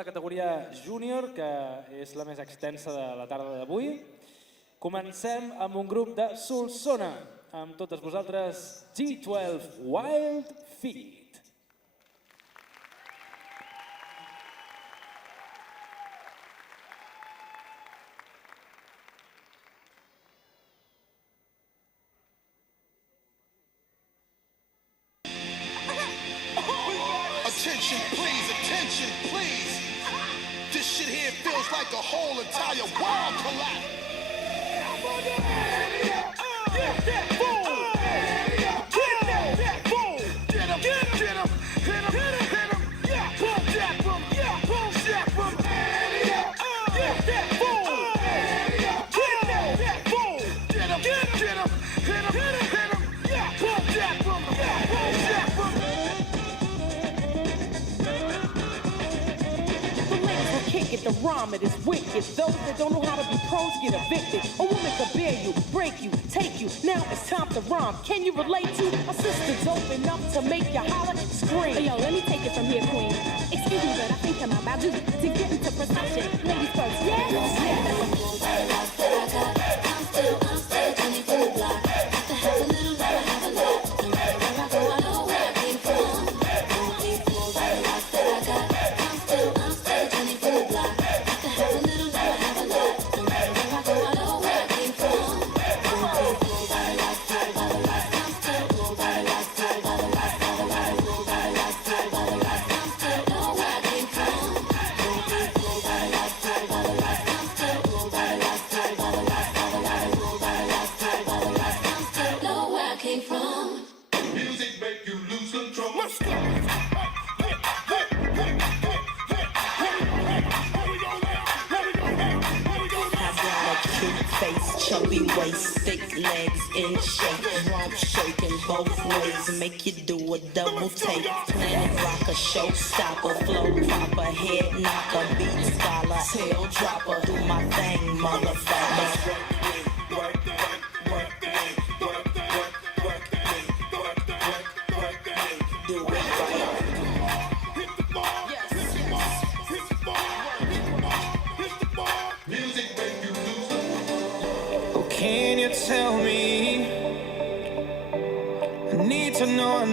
la categoria Júnior, que és la més extensa de la tarda d'avui. Comencem amb un grup de Solsona. Amb totes vosaltres, G'12 Wild Feet. Attention please. This shit here feels like the whole entire world collapsed. Get that boom! Get that boom! Get him! Hit him! Yeah, boom, that boom! Yeah, boom, that boom! Get that boom! Get that boom! Get him! Hit him! Yeah, boom, that boom! Yeah, boom, that boom! Kick it, the rhyme, it is wicked. Those that don't know how to be pros get evicted. A woman could bear you, break you, take you. Now it's time to rhyme. Can you relate to a sister's open up to make you holler, scream? Hey, yo, let me take it from here, queen. Excuse me, but I think I'm about to get into procession. Ladies first, yes? I'm still Johnny from the block. Have to have a little, never have a lot. No matter where I go, I know where I came from. All these fools are the lots that I got. I'm still Johnny from the block. Have to have a little, never have a lot. No matter where I go, I know where I came from. All these fools are the lots, I'm still fools are the lots, I'm still know where I came from. All these fools are the lots, I'm still know where I came from. Music make you lose control. Let's go. Face, chubby waist, thick legs in shape, rump shaking both ways, make you do a double take. Planet rocker, showstopper, flow proper, head knocker, beat scholar, tail dropper, do my thing, motherfucker. Do it right. Can you tell me? I need to know